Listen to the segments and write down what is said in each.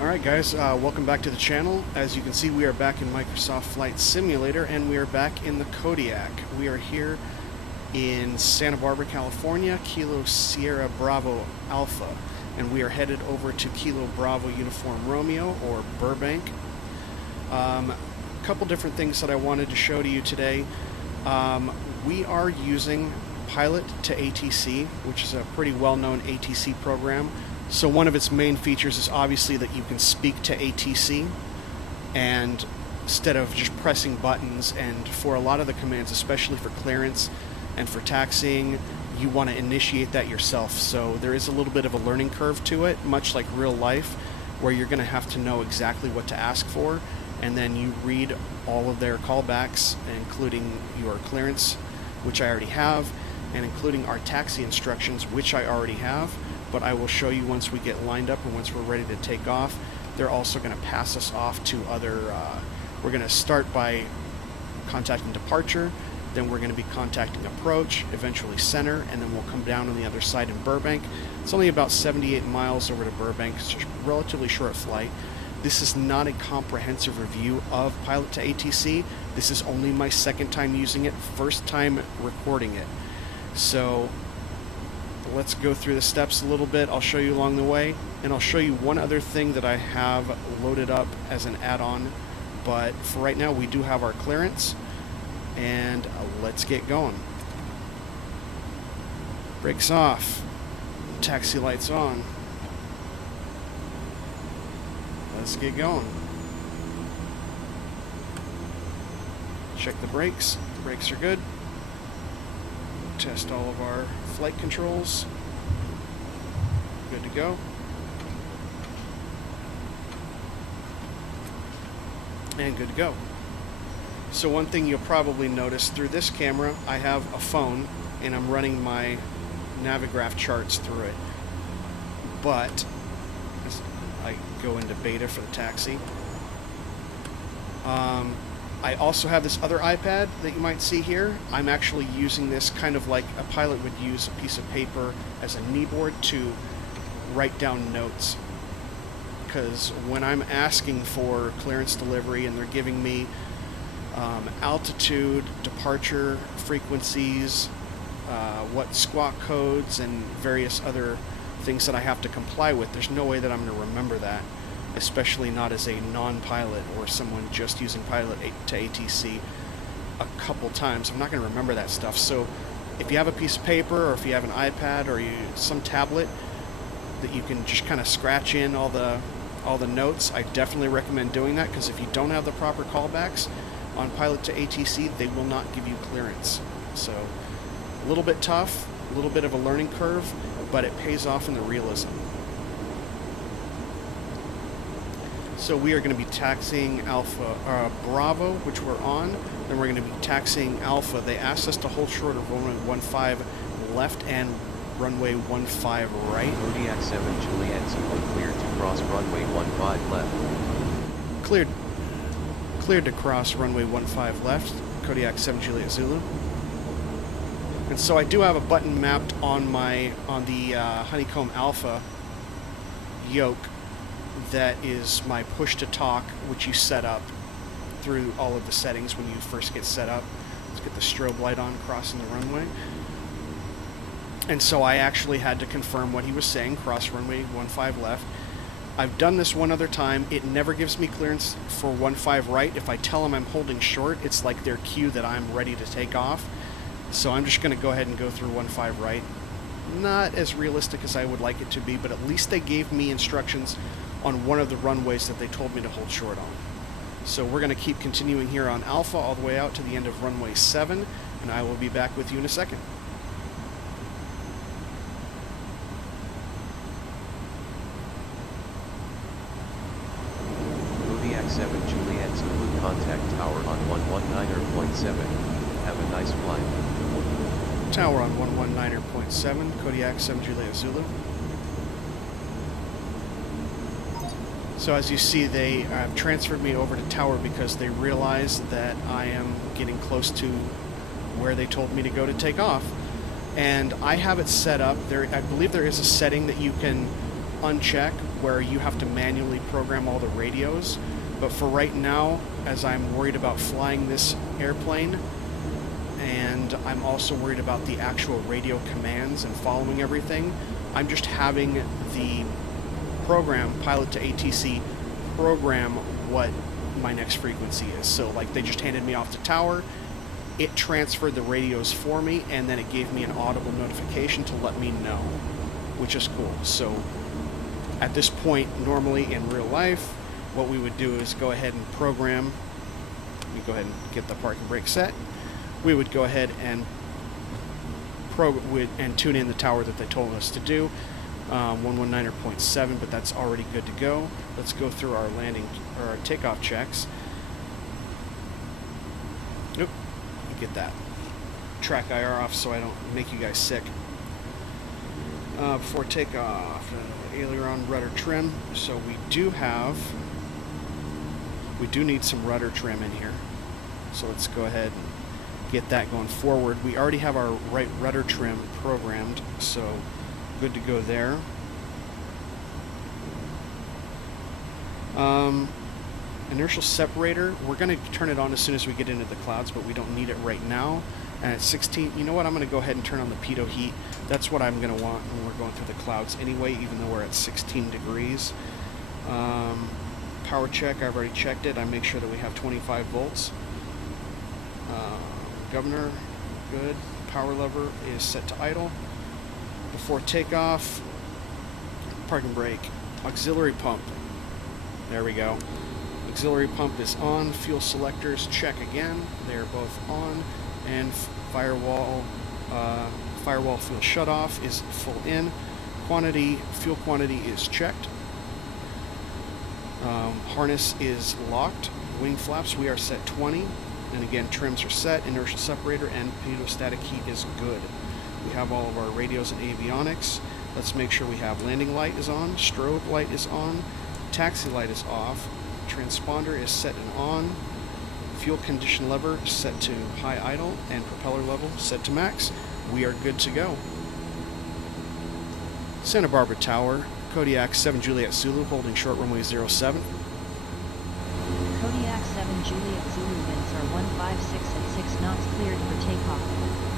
Alright guys, welcome back to the channel. As you can see, we are back in Microsoft Flight Simulator and we are back in the Kodiak. We are here in Santa Barbara, California, Kilo Sierra Bravo Alpha, and we are headed over to Kilo Bravo Uniform Romeo, or Burbank. A couple different things that I wanted to show to you today. We are using Pilot2ATC, which is a pretty well-known ATC program. So one of its main features is obviously that you can speak to ATC, and instead of just pressing buttons, and for a lot of the commands, especially for clearance and for taxiing, you want to initiate that yourself. So there is a little bit of a learning curve to it, much like real life, where you're going to have to know exactly what to ask for, and then you read all of their callbacks, including your clearance, which I already have, and including our taxi instructions, which I already have. But I will show you once we get lined up and once we're ready to take off. They're also going to pass us off to other, we're going to start by contacting departure, then we're going to be contacting approach, eventually center, and then we'll come down on the other side in Burbank. It's only about 78 miles over to Burbank. It's a relatively short flight. This is not a comprehensive review of Pilot2ATC. This is only my second time using it, first time recording it. So let's go through the steps a little bit. I'll show you along the way, and I'll show you one other thing that I have loaded up as an add-on. But for right now, we do have our clearance, and let's get going. Brakes off, taxi lights on. Let's get going. Check the brakes. Brakes are good. Test all of our flight controls. Good to go. And good to go. So one thing you'll probably notice through this camera, I have a phone and I'm running my Navigraph charts through it. But as I go into beta for the taxi, I also have this other iPad that you might see here. I'm actually using this kind of like a pilot would use a piece of paper as a kneeboard to write down notes. Because when I'm asking for clearance delivery and they're giving me altitude, departure frequencies, what squawk codes, and various other things that I have to comply with, there's no way that I'm going to remember that. Especially not as a non-pilot or someone just using Pilot2ATC a couple times. I'm not going to remember that stuff. So if you have a piece of paper, or if you have an iPad, or some tablet that you can just kind of scratch in all the notes, I definitely recommend doing that, because if you don't have the proper callbacks on Pilot2ATC, they will not give you clearance. So a little bit tough, a little bit of a learning curve, but it pays off in the realism. So we are going to be taxiing Bravo, which we're on. Then we're going to be taxiing Alpha. They asked us to hold short of runway 15 left and runway 15 right. Kodiak 7 Juliet Zulu cleared to cross runway 15 left. Cleared to cross runway 15 left. Kodiak 7 Juliet Zulu. And so I do have a button mapped on the Honeycomb Alpha Yoke. That is my push to talk, which you set up through all of the settings when you first get set up. Let's get the strobe light on crossing the runway. And so I actually had to confirm what he was saying, cross runway 15 left. I've done this one other time. It never gives me clearance for 15 right. If I tell them I'm holding short, it's like their cue that I'm ready to take off. So I'm just going to go ahead and go through 15 right. Not as realistic as I would like it to be, but at least they gave me instructions on one of the runways that they told me to hold short on. So we're going to keep continuing here on Alpha all the way out to the end of runway 7, and I will be back with you in a second. Kodiak 7 Juliet Zulu contact tower on 119.7. Have a nice flight. Tower on 119.7, Kodiak 7 Juliet Zulu. So as you see, they have transferred me over to tower because they realize that I am getting close to where they told me to go to take off. And I have it set up there. I believe there is a setting that you can uncheck where you have to manually program all the radios. But for right now, as I'm worried about flying this airplane, and I'm also worried about the actual radio commands and following everything, I'm just having the program, Pilot2ATC, program what my next frequency is. So like they just handed me off the tower, it transferred the radios for me, and then it gave me an audible notification to let me know, which is cool. So at this point, normally in real life, what we would do is go ahead and program. Let me go ahead and get the park and brake set. We would go ahead and tune in the tower that they told us to do, 119.7, but that's already good to go. Let's go through our landing or our takeoff checks. Nope, get that track IR off so I don't make you guys sick. Before takeoff, aileron rudder trim. So we do need some rudder trim in here. So let's go ahead and get that going forward. We already have our right rudder trim programmed, so good to go there. Inertial separator, we're going to turn it on as soon as we get into the clouds, but we don't need it right now. And at 16, you know what, I'm going to go ahead and turn on the pitot heat. That's what I'm going to want when we're going through the clouds anyway, even though we're at 16 degrees. Power check, I've already checked it. I make sure that we have 25 volts. Governor, good. Power lever is set to idle. Before takeoff, park and brake. Auxiliary pump, there we go. Auxiliary pump is on. Fuel selectors, check again. They're both on. And firewall fuel shutoff is full in. Fuel quantity is checked. Harness is locked. Wing flaps, we are set 20. And again, trims are set. Inertial separator and pitot heat is good. We have all of our radios and avionics. Let's make sure we have landing light is on. Strobe light is on. Taxi light is off. Transponder is set and on. Fuel condition lever set to high idle, and propeller level set to max. We are good to go. Santa Barbara Tower, Kodiak 7 Juliet Zulu, holding short runway 07. Kodiak 7 Juliet Zulu, winds are 156 at 6 knots, cleared for takeoff,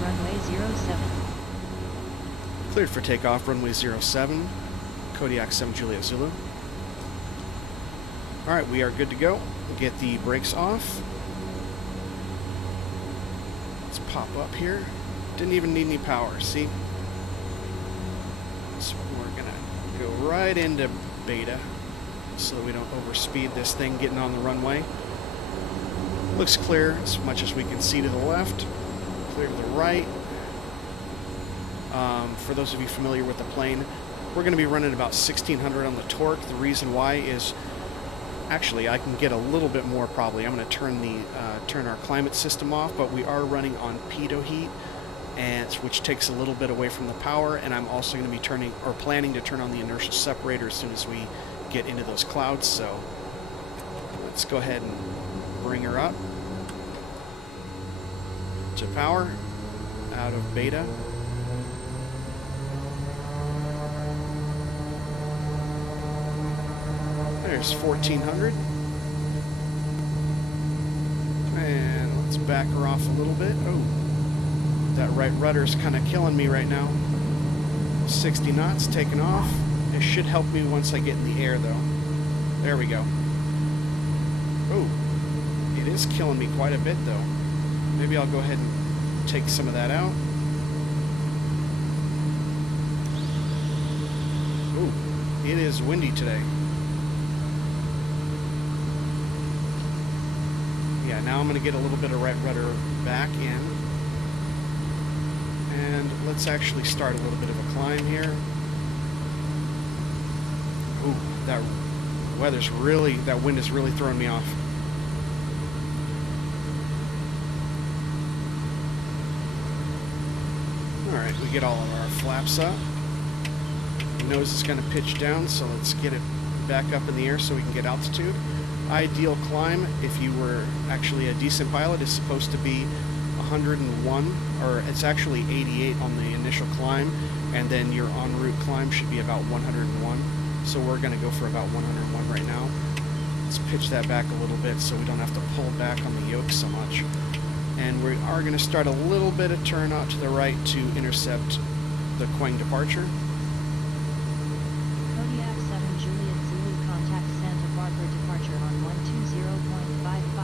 runway 07. Cleared for takeoff, runway 07, Kodiak 7 Juliet Zulu. Alright, we are good to go. Get the brakes off. Let's pop up here. Didn't even need any power, see? So we're gonna go right into beta so that we don't overspeed this thing getting on the runway. Looks clear as much as we can see to the left. Clear to the right. For those of you familiar with the plane, we're going to be running about 1600 on the torque. The reason why is, actually, I can get a little bit more probably. I'm going to turn our climate system off, but we are running on pitot heat, which takes a little bit away from the power. And I'm also going to be planning to turn on the inertial separator as soon as we get into those clouds. So let's go ahead and bring her up to power out of beta. There's 1400. And let's back her off a little bit. Oh, that right rudder's kind of killing me right now. 60 knots, taking off. It should help me once I get in the air, though. There we go. Oh, it is killing me quite a bit, though. Maybe I'll go ahead and take some of that out. Oh, it is windy today. Yeah, now I'm going to get a little bit of right rudder back in. And let's actually start a little bit of a climb here. Ooh, that wind is really throwing me off. Alright, we get all of our flaps up. The nose is going to pitch down, so let's get it back up in the air so we can get altitude. Ideal climb, if you were actually a decent pilot, is supposed to be 101, or it's actually 88 on the initial climb, and then your en route climb should be about 101. So we're going to go for about 101 right now. Let's pitch that back a little bit so we don't have to pull back on the yoke so much. And we are going to start a little bit of turn out to the right to intercept the Quang departure. Kodiak 7 Juliet Zulu contact Santa Barbara departure on 120.55.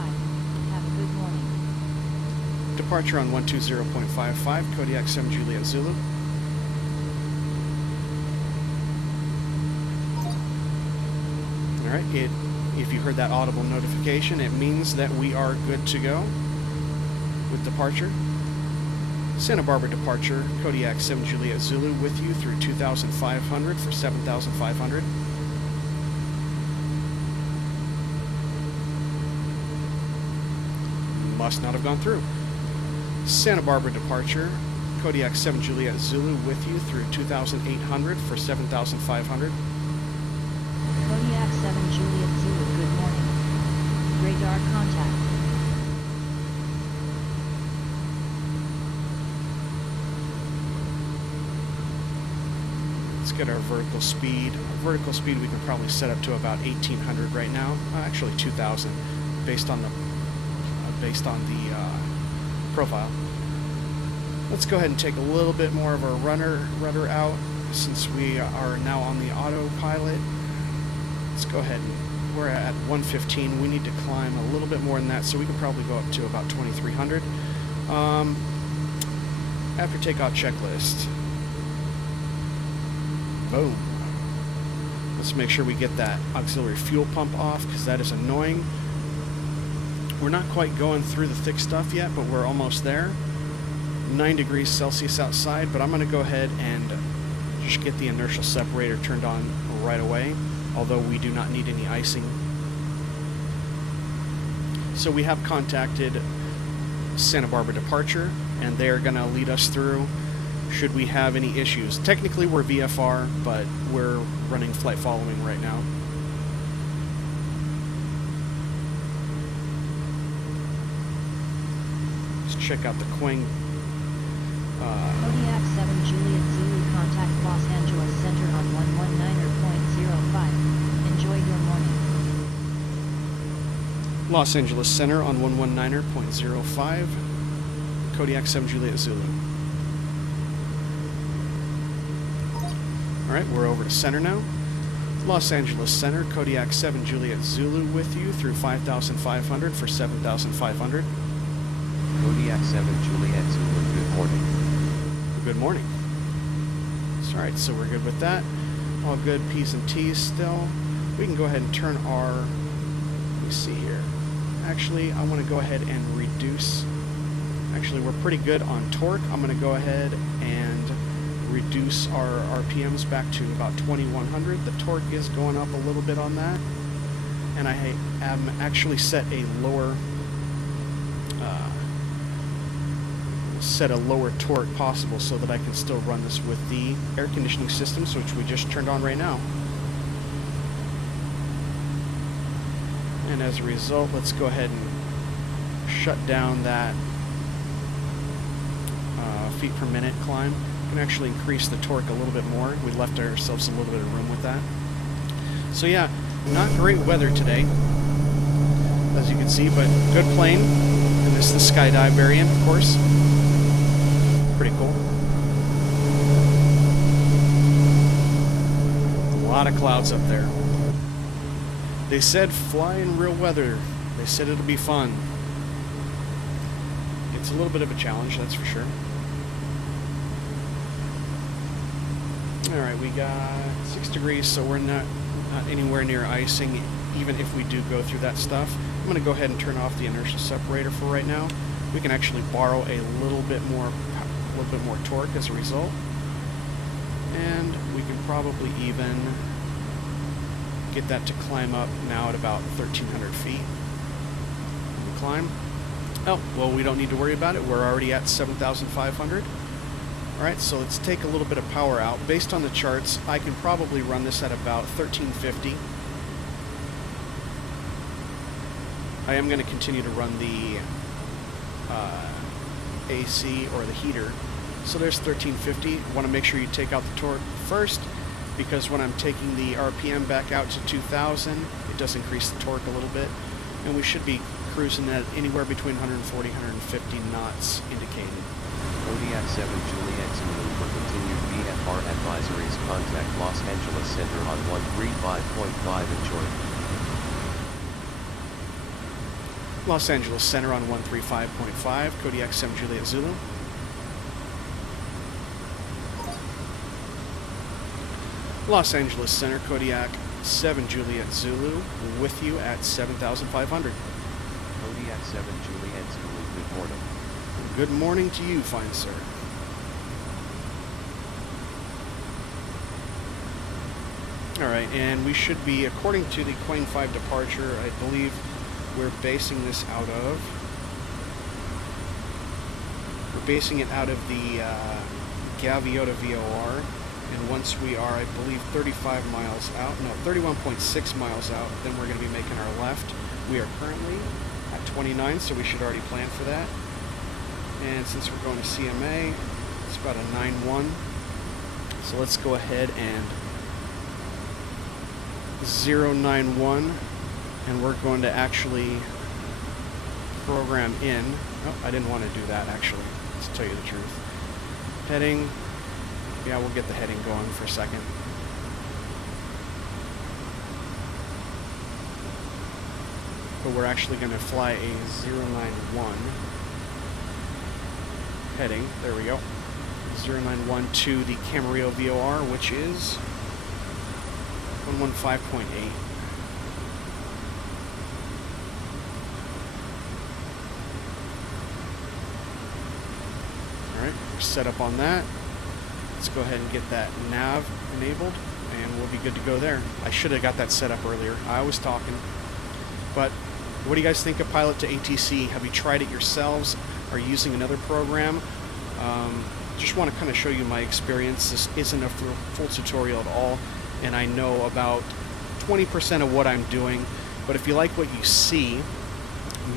Have a good morning. Departure on 120.55, Kodiak 7 Juliet Zulu. Alright, if you heard that audible notification, it means that we are good to go with departure. Santa Barbara departure, Kodiak 7 Juliet Zulu with you through 2,500 for 7,500. Must not have gone through. Santa Barbara departure, Kodiak 7 Juliet Zulu with you through 2,800 for 7,500. Kodiak 7 Juliet Zulu, good morning. Radar contact. Let's get our vertical speed. Our vertical speed we can probably set up to about 1,800 right now. Actually 2,000, based on the profile. Let's go ahead and take a little bit more of our rudder out since we are now on the autopilot. Let's go ahead and we're at 115. We need to climb a little bit more than that, so we can probably go up to about 2,300. After takeoff checklist. Boom. Let's make sure we get that auxiliary fuel pump off because that is annoying. We're not quite going through the thick stuff yet, but we're almost there. 9 degrees Celsius outside, but I'm going to go ahead and just get the inertial separator turned on right away, although we do not need any icing. So we have contacted Santa Barbara departure, and they're going to lead us through should we have any issues. Technically we're VFR, but we're running flight following right now. Check out the Quang. Kodiak 7 Juliet Zulu contact Los Angeles Center on 119.05. Enjoy your morning. Los Angeles Center on 119.05. Kodiak 7 Juliet Zulu. Alright, we're over to center now. Los Angeles Center, Kodiak 7 Juliet Zulu with you through 5,500 for 7,500. Kodiak 7 Juliet Zulu, good morning. Good morning. Alright, so we're good with that. All good P's and T's still. We can go ahead and turn our... Let me see here. Actually, I want to go ahead and reduce... Actually, we're pretty good on torque. I'm going to go ahead and reduce our RPMs back to about 2,100. The torque is going up a little bit on that. And I am actually set a lower... set a lower torque possible so that I can still run this with the air conditioning systems, which we just turned on right now. And as a result, let's go ahead and shut down that feet per minute climb. We can actually increase the torque a little bit more. We left ourselves a little bit of room with that. So yeah, not great weather today, as you can see, but good plane. And this is the SkyDive variant, of course. Pretty cool. A lot of clouds up there. They said fly in real weather. They said it'll be fun. It's a little bit of a challenge, that's for sure. Alright, we got 6 degrees, so we're not anywhere near icing, even if we do go through that stuff. I'm going to go ahead and turn off the inertial separator for right now. We can actually borrow a little bit more torque as a result. And we can probably even get that to climb up now at about 1,300 feet. We climb. Oh, well, we don't need to worry about it. We're already at 7,500. Alright, so let's take a little bit of power out. Based on the charts, I can probably run this at about 1,350. I am going to continue to run the AC or the heater. So there's 1,350. Want to make sure you take out the torque first, because when I'm taking the RPM back out to 2,000, it does increase the torque a little bit, and we should be cruising at anywhere between 140 150 knots indicated. Kodiak 7 Juliet Zulu for continued VFR advisories, contact Los Angeles Center on 135.5 in Jordan. Los Angeles Center on 135.5, Kodiak 7 Juliet Zulu. Los Angeles Center, Kodiak 7 Juliet Zulu, with you at 7,500. Kodiak 7 Juliet Zulu, good morning. Good morning to you, fine sir. Alright, and we should be, according to the Queen 5 departure, I believe we're basing this out of... We're basing it out of the Gaviota VOR. And once we are, I believe, 35 miles out, no, 31.6 miles out, then we're going to be making our left. We are currently at 29, so we should already plan for that. And since we're going to CMA, it's about a 9-1. So let's go ahead and 091, and we're going to actually program in. Oh, I didn't want to do that, actually, to tell you the truth. Heading. Yeah, we'll get the heading going for a second. But we're actually going to fly a 091 heading. There we go. 091 to the Camarillo VOR, which is 115.8. Alright, we're set up on that. Let's go ahead and get that nav enabled, and we'll be good to go there. I should have got that set up earlier. I was talking. But what do you guys think of Pilot2ATC? Have you tried it yourselves? Are you using another program? Just want to kind of show you my experience. This isn't a full tutorial at all, and I know about 20% of what I'm doing. But if you like what you see,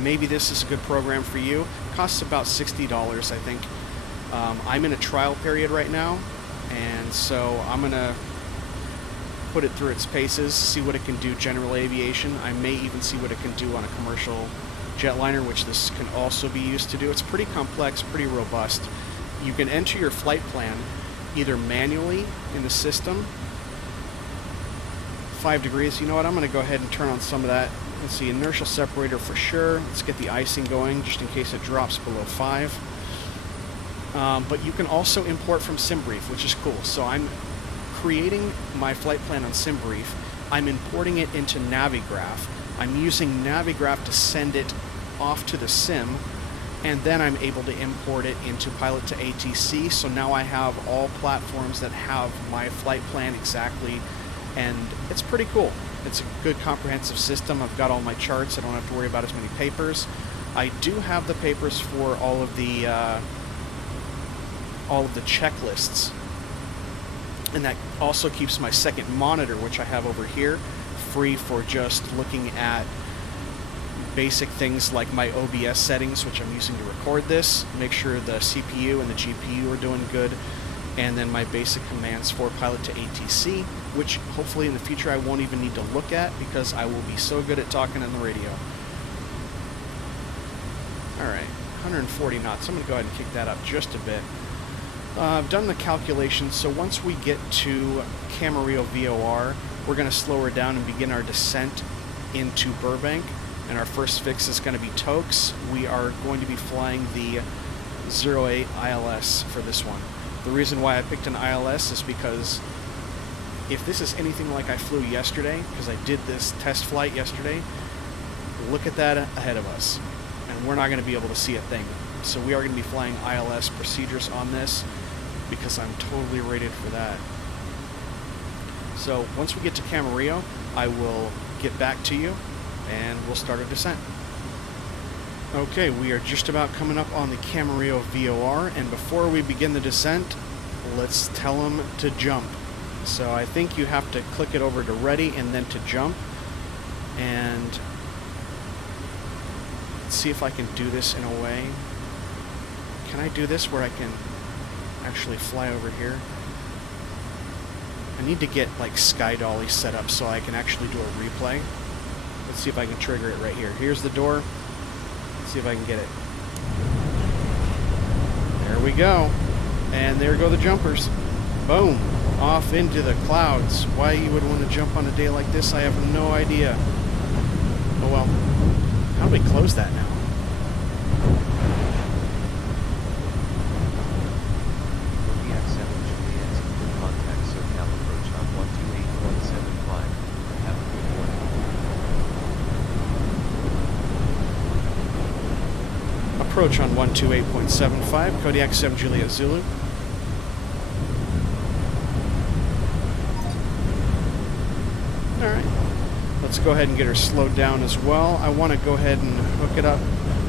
maybe this is a good program for you. It costs about $60, I think. I'm in a trial period right now, and so I'm going to put it through its paces, see what it can do general aviation. I may even see what it can do on a commercial jetliner, which this can also be used to do. It's pretty complex, pretty robust. You can enter your flight plan either manually in the system. 5 degrees. You know what? I'm going to go ahead and turn on some of that. Let's see, inertial separator for sure. Let's get the icing going just in case it drops below 5. But you can also import from SimBrief, which is cool. So I'm creating my flight plan on SimBrief. I'm importing it into Navigraph. I'm using Navigraph to send it off to the sim, and then I'm able to import it into Pilot2ATC. So now I have all platforms that have my flight plan exactly, and it's pretty cool. It's a good comprehensive system. I've got all my charts. I don't have to worry about as many papers. I do have the papers for all of the checklists, and that also keeps my second monitor, which I have over here, free for just looking at basic things like my OBS settings, which I'm using to record this, make sure the CPU and the GPU are doing good, and then my basic commands for Pilot2ATC, which hopefully in the future I won't even need to look at because I will be so good at talking on the radio. Alright, 140 knots. I'm going to go ahead and kick that up just a bit. I've done the calculations, so once we get to Camarillo VOR, we're going to slow her down and begin our descent into Burbank, and our first fix is going to be Tokes. We are going to be flying the 08 ILS for this one. The reason why I picked an ILS is because if this is anything like I flew yesterday, because I did this test flight yesterday, look at that ahead of us, and we're not going to be able to see a thing. So we are going to be flying ILS procedures on this because I'm totally rated for that. So once we get to Camarillo, I will get back to you and we'll start our descent. Okay, we are just about coming up on the Camarillo VOR, and before we begin the descent, let's tell them to jump. So I think you have to click it over to ready and then to jump, and let's see if I can do this in a way. Can I do this where I can actually fly over here? I need to get like Sky Dolly set up so I can actually do a replay. Let's see if I can trigger it right here. Here's the door. Let's see if I can get it. There we go. And there go the jumpers. Boom. Off into the clouds. Why you would want to jump on a day like this, I have no idea. Oh well. How do we close that now? Kodiak 7 Juliet, contact SoCal approach on 128.75. Have a good morning. Approach on 128.75, Kodiak 7 Juliet Zulu. Alright, let's go ahead and get her slowed down as well. I want to go ahead and hook it up.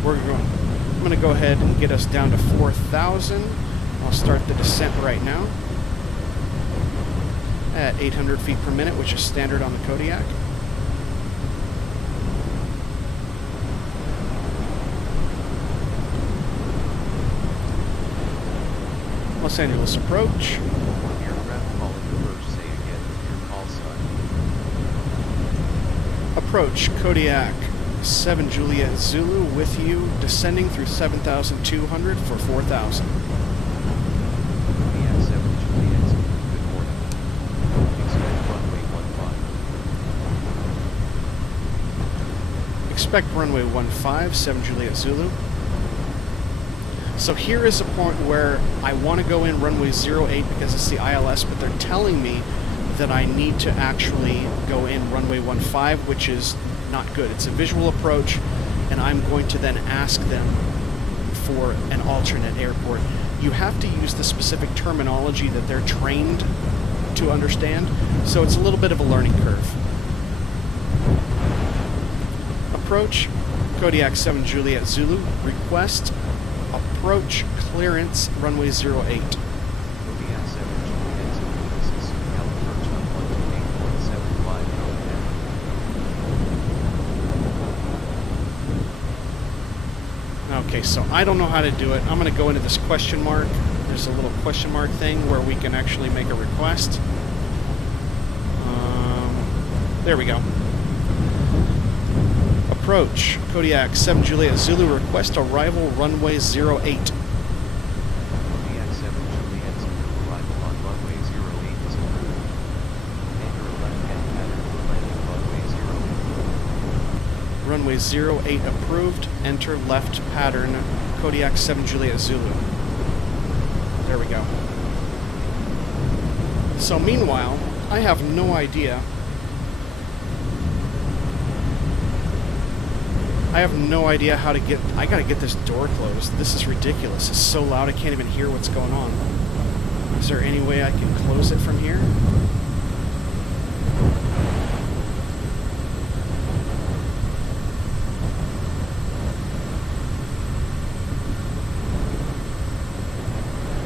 I'm going to go ahead and get us down to 4,000. I'll start the descent right now at 800 feet per minute, which is standard on the Kodiak. Los Angeles approach. Aircraft calling approach, say again with your call sign. Approach Kodiak 7 Juliet Zulu with you, descending through 7,200 for 4,000. Kodiak 7 Juliet Zulu, good morning. Expect runway 15. Expect runway 15, 7 Juliet Zulu. So here is a point where I want to go in runway 08 because it's the ILS, but they're telling me that I need to actually go in runway 15, which is not good. It's a visual approach, and I'm going to then ask them for an alternate airport. You have to use the specific terminology that they're trained to understand, so it's a little bit of a learning curve. Approach Kodiak 7 Juliet Zulu, request approach clearance runway 08. Kodiak 7 Juliet Zulu, this is SoCal approach on 128.75. Okay, so I don't know how to do it. I'm going to go into this question mark. There's a little question mark thing where we can actually make a request. There we go. Approach Kodiak 7 Juliet Zulu, request arrival runway 08. Kodiak 7 Juliet Zulu, arrival on runway 08 is approved. Enter a left-hand pattern for landing runway 08. Runway 08 approved. Enter left pattern Kodiak 7 Juliet Zulu. There we go. So meanwhile, I have no idea. I have no idea how to get... I gotta get this door closed. This is ridiculous. It's so loud I can't even hear what's going on. Is there any way I can close it from here?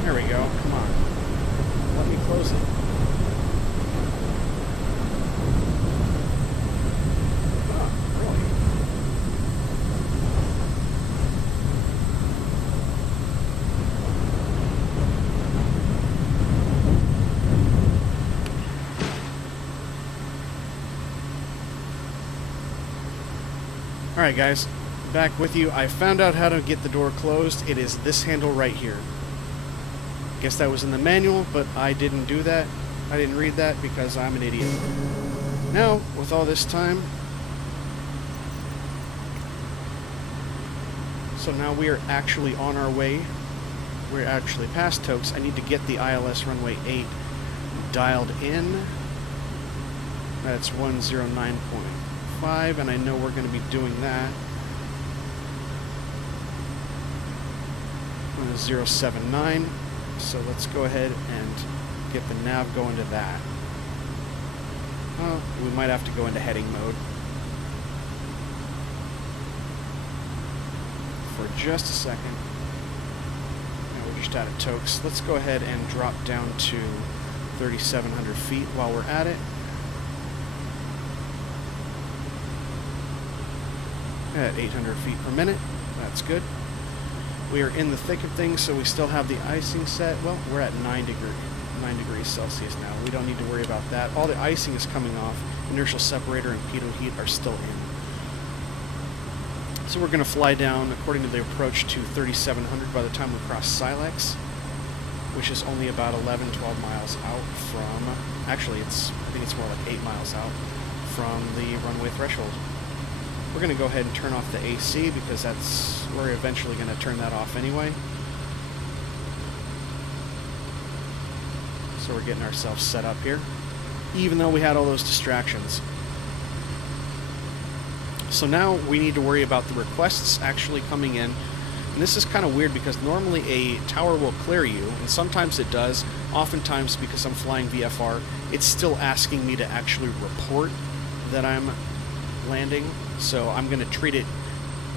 There we go. Come on. Let me close it. Oh, really? Alright guys, back with you. I found out how to get the door closed. It is this handle right here. Guess that was in the manual, but I didn't do that. I didn't read that because I'm an idiot. Now, with all this time... So now we are actually on our way. We're actually past Tokes. I need to get the ILS runway 8 dialed in. That's 109.5, and I know we're going to be doing that. 079. So let's go ahead and get the nav going to that. Oh, we might have to go into heading mode for just a second. Now we're just out of Tokes. Let's go ahead and drop down to 3,700 feet while we're at it. At 800 feet per minute. That's good. We are in the thick of things, so we still have the icing set. Well, we're at 9 degrees. 9 degrees Celsius now. We don't need to worry about that. All the icing is coming off. Inertial separator and pitot heat are still in. So we're going to fly down, according to the approach, to 3,700 by the time we cross Silex, which is only about 11, 12 miles out from, actually I think it's more like 8 miles out from the runway threshold. We're going to go ahead and turn off the AC because we're eventually going to turn that off anyway. So we're getting ourselves set up here, even though we had all those distractions. So now we need to worry about the requests actually coming in. And this is kind of weird because normally a tower will clear you, and sometimes it does. Oftentimes, because I'm flying VFR, it's still asking me to actually report that I'm landing. So I'm going to treat it,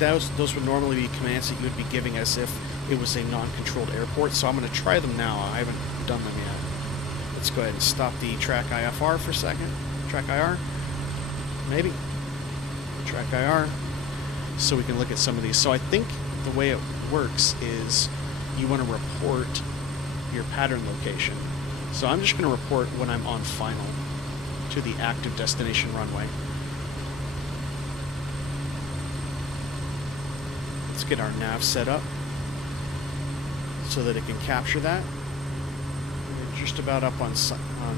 those would normally be commands that you would be giving as if it was a non-controlled airport. So I'm going to try them now. I haven't done them yet. Let's go ahead and stop the track IFR for a second. Track IR? Maybe. Track IR. So we can look at some of these. So I think the way it works is you want to report your pattern location. So I'm just going to report when I'm on final to the active destination runway. Let's get our nav set up so that it can capture that. We're just about up on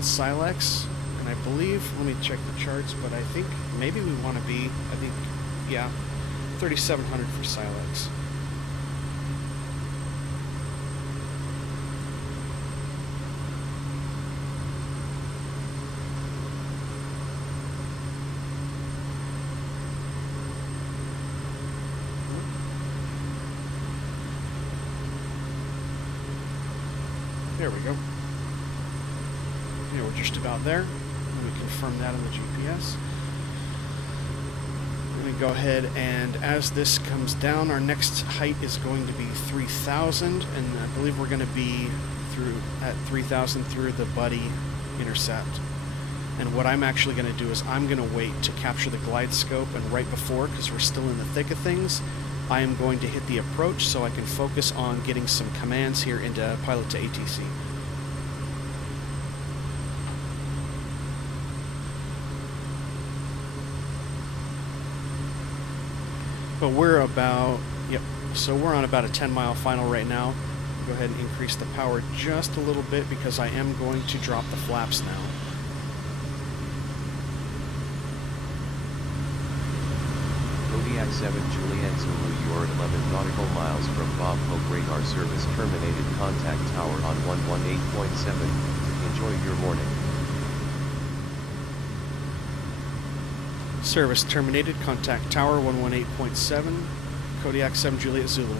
Silex, and I believe, let me check the charts, but I think maybe we want to be, yeah, 3,700 for Silex. There we go. Yeah, we're just about there. Let me confirm that on the GPS. Let me go ahead, and as this comes down, our next height is going to be 3,000, and I believe we're going to be at 3,000 through the Buddy intercept. And what I'm actually going to do is I'm going to wait to capture the glide scope, and right before, because we're still in the thick of things, I am going to hit the approach so I can focus on getting some commands here into Pilot2ATC. But we're about, yep, so we're on about a 10-mile final right now. Go ahead and increase the power just a little bit because I am going to drop the flaps now. Kodiak 7 Juliet Zulu, you are 11 nautical miles from Bob Hope radar service terminated, contact tower on 118.7. Enjoy your morning. Service terminated, contact tower 118.7, Kodiak 7 Juliet Zulu.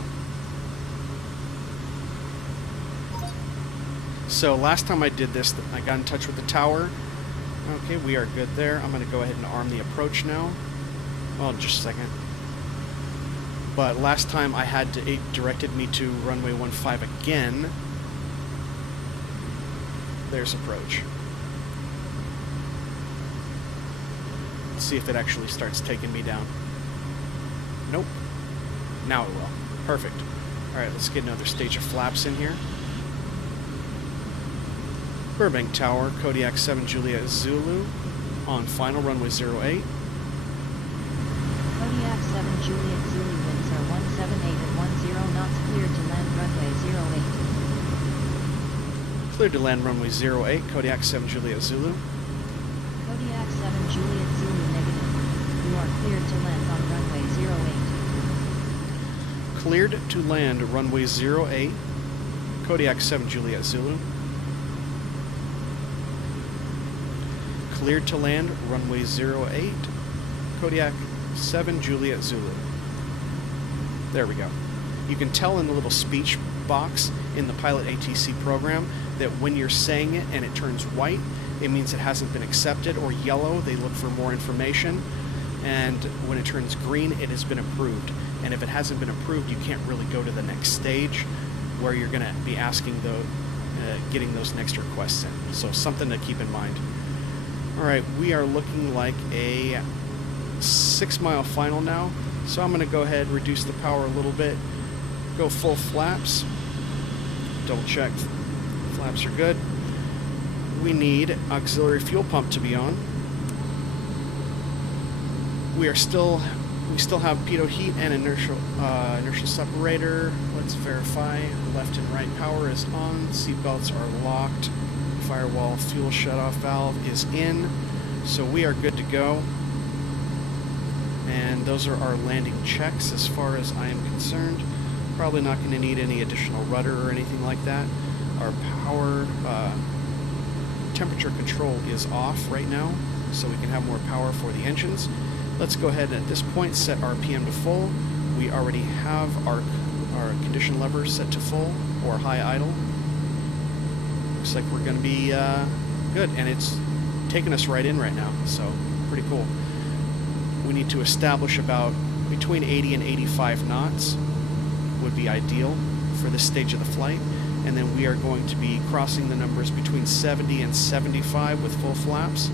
So last time I did this, I got in touch with the tower. Okay, we are good there. I'm going to go ahead and arm the approach now. Well, just a second. But last time it directed me to runway 15 again. There's approach. Let's see if it actually starts taking me down. Nope. Now it will. Perfect. Alright, let's get another stage of flaps in here. Burbank Tower, Kodiak 7 Juliet Zulu, on final runway 08. Kodiak 7 Juliet Zulu, winds are 178 and 10 knots, cleared to land runway 08. Cleared to land runway 08, Kodiak 7 Juliet Zulu. Kodiak 7 Juliet Zulu, negative. You are cleared to land on runway 08. Cleared to land runway 08, Kodiak 7 Juliet Zulu. Cleared to land runway 08, Kodiak 7 Juliet Zulu. There we go. You can tell in the little speech box in the Pilot2ATC program that when you're saying it and it turns white, it means it hasn't been accepted, or yellow, they look for more information, and when it turns green, it has been approved. And if it hasn't been approved, you can't really go to the next stage where you're going to be asking getting those next requests in. So something to keep in mind. Alright, we are looking like a 6-mile final now, so I'm going to go ahead and reduce the power a little bit, go full flaps, double check, flaps are good, we need auxiliary fuel pump to be on. We still have pitot heat and inertial separator. Let's verify. Left and right power is on. Seatbelts are locked. Firewall fuel shutoff valve is in. So we are good to go. And those are our landing checks as far as I am concerned. Probably not going to need any additional rudder or anything like that. Our power temperature control is off right now, so we can have more power for the engines. Let's go ahead and at this point set RPM to full. We already have our condition lever set to full or high idle. Looks like we're going to be good, and it's taking us right in right now, so pretty cool. We need to establish about between 80 and 85 knots would be ideal for this stage of the flight, and then we are going to be crossing the numbers between 70 and 75 with full flaps.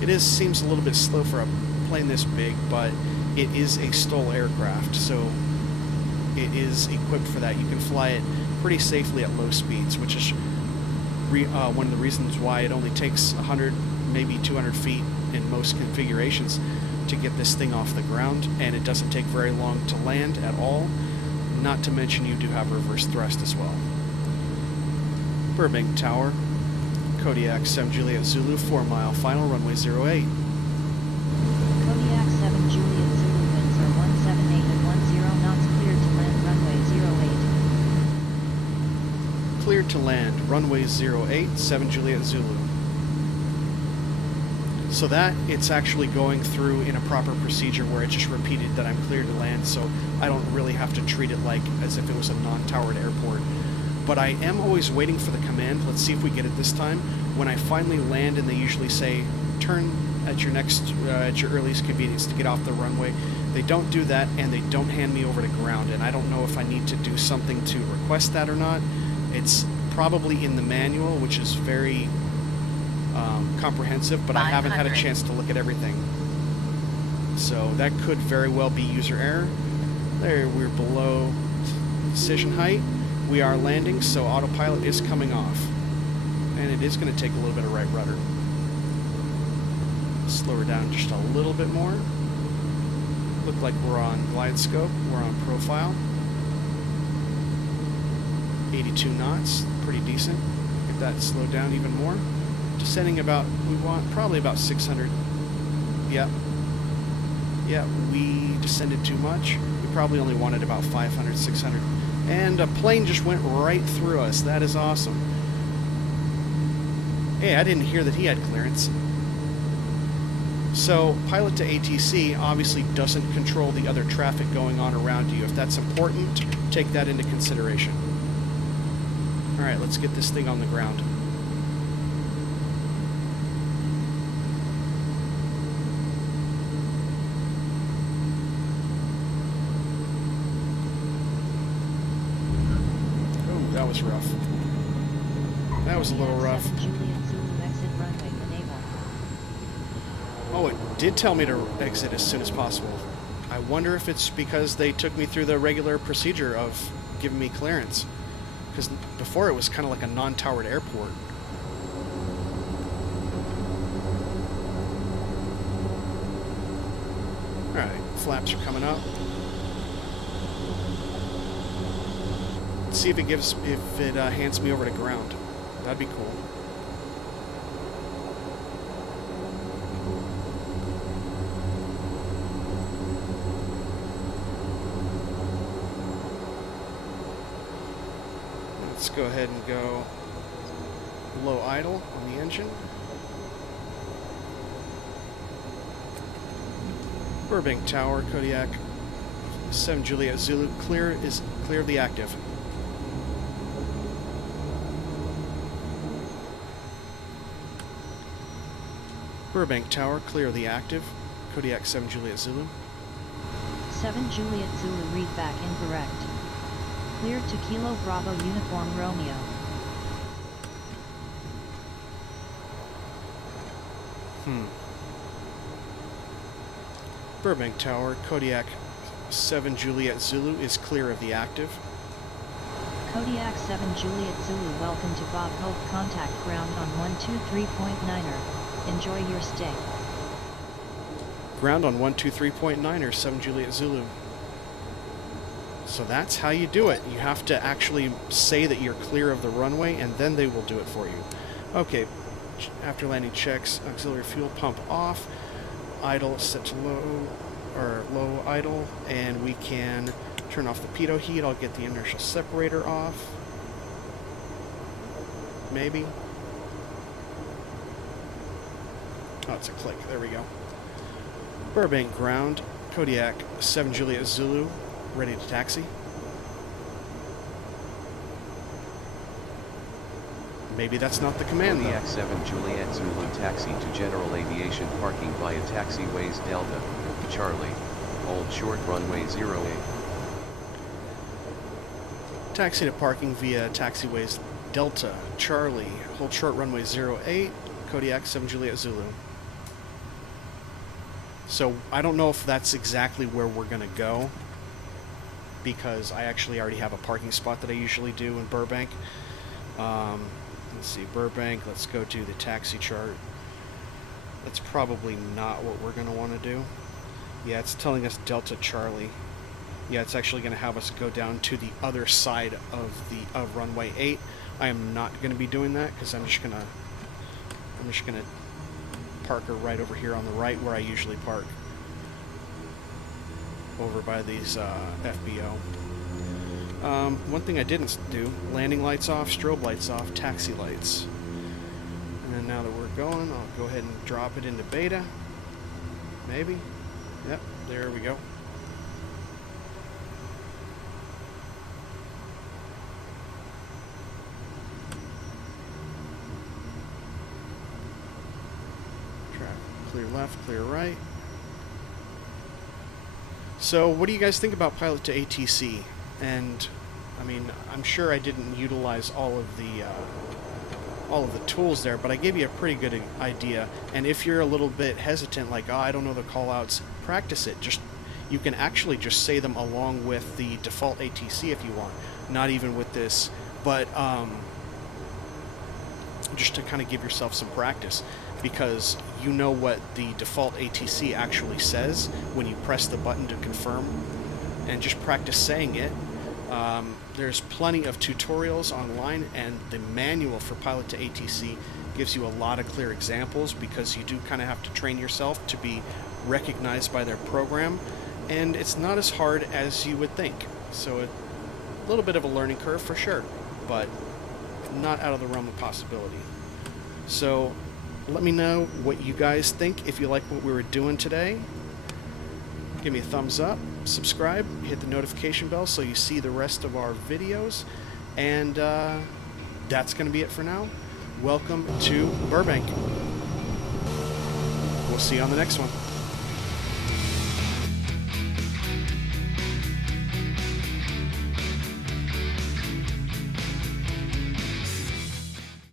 It seems a little bit slow for a plane this big, but it is a STOL aircraft, so it is equipped for that. You can fly it pretty safely at low speeds, which is one of the reasons why it only takes 100, maybe 200 feet in most configurations to get this thing off the ground, and it doesn't take very long to land at all. Not to mention you do have reverse thrust as well. Burbank Tower, Kodiak 7 Juliet Zulu, 4 mile final, runway 08. Kodiak 7 Juliet Zulu, winds are 178 at 10 knots, cleared to land, runway 08. Cleared to land, runway 08, 7 Juliet Zulu. So that, it's actually going through in a proper procedure where it just repeated that I'm cleared to land, so I don't really have to treat it like as if it was a non-towered airport. But I am always waiting for the command. Let's see if we get it this time. When I finally land and they usually say, turn at your earliest convenience to get off the runway, they don't do that, and they don't hand me over to ground, and I don't know if I need to do something to request that or not. It's probably in the manual, which is very comprehensive, but I haven't had a chance to look at everything. So that could very well be user error. There, we're below decision height. We are landing, so autopilot is coming off. And it is going to take a little bit of right rudder. Slow her down just a little bit more. Look like we're on glide scope. We're on profile. 82 knots, pretty decent. Get that slowed down even more. Descending about, we want probably about 600. Yep. Yeah, we descended too much. We probably only wanted about 500, 600. And a plane just went right through us. That is awesome. Hey, I didn't hear that he had clearance. So, Pilot2ATC obviously doesn't control the other traffic going on around you. If that's important, take that into consideration. Alright, let's get this thing on the ground. That was rough. That was a little rough. Oh, it did tell me to exit as soon as possible. I wonder if it's because they took me through the regular procedure of giving me clearance. Because before it was kind of like a non-towered airport. Alright, flaps are coming up. See if it hands me over to ground. That'd be cool. Let's go ahead and go low idle on the engine. Burbank Tower, Kodiak 7 Juliet Zulu, clear of the active. Burbank Tower, clear of the active. Kodiak 7 Juliet Zulu. 7 Juliet Zulu, read back incorrect. Cleared to Kilo Bravo Uniform Romeo. Burbank Tower, Kodiak 7 Juliet Zulu is clear of the active. Kodiak 7 Juliet Zulu, welcome to Bob Hope, contact ground on 123.9er. Enjoy your stay. Ground on 123.9er, 7 Juliet Zulu. So that's how you do it. You have to actually say that you're clear of the runway, and then they will do it for you. Okay, after landing checks, auxiliary fuel pump off, idle set to low, or low idle, and we can turn off the pitot heat. I'll get the inertial separator off. Maybe. Oh, it's a click. There we go. Burbank ground, Kodiak 7 Juliet Zulu, ready to taxi. Maybe that's not the command, though. Kodiak 7 Juliet Zulu, taxi to general aviation parking via taxiways Delta, Charlie, hold short runway 08. Taxi to parking via taxiways Delta, Charlie, hold short runway 08, Kodiak 7 Juliet Zulu. So I don't know if that's exactly where we're going to go, because I actually already have a parking spot that I usually do in Burbank. Let's see, Burbank, let's go do the taxi chart. That's probably not what we're going to want to do. Yeah, it's telling us Delta Charlie. Yeah, it's actually going to have us go down to the other side of runway 8. I am not going to be doing that because I'm just gonna park her right over here on the right where I usually park, over by these FBO. One thing I didn't do: landing lights off, strobe lights off, taxi lights. And then now that we're going, I'll go ahead and drop it into beta. Maybe. Yep, there we go. Clear left, clear right. So what do you guys think about Pilot2ATC? And I mean, I'm sure I didn't utilize all of the tools there, but I gave you a pretty good idea. And if you're a little bit hesitant, like, oh, I don't know the callouts, practice it. You can actually just say them along with the default ATC if you want. Not even with this, but just to kind of give yourself some practice, because you know what the default ATC actually says when you press the button to confirm, and just practice saying it. There's plenty of tutorials online, and the manual for Pilot2ATC gives you a lot of clear examples, because you do kind of have to train yourself to be recognized by their program, and it's not as hard as you would think. So a little bit of a learning curve for sure, but not out of the realm of possibility. So let me know what you guys think. If you like what we were doing today, give me a thumbs up, subscribe, hit the notification bell so you see the rest of our videos, and that's going to be it for now. Welcome to Burbank. We'll see you on the next one.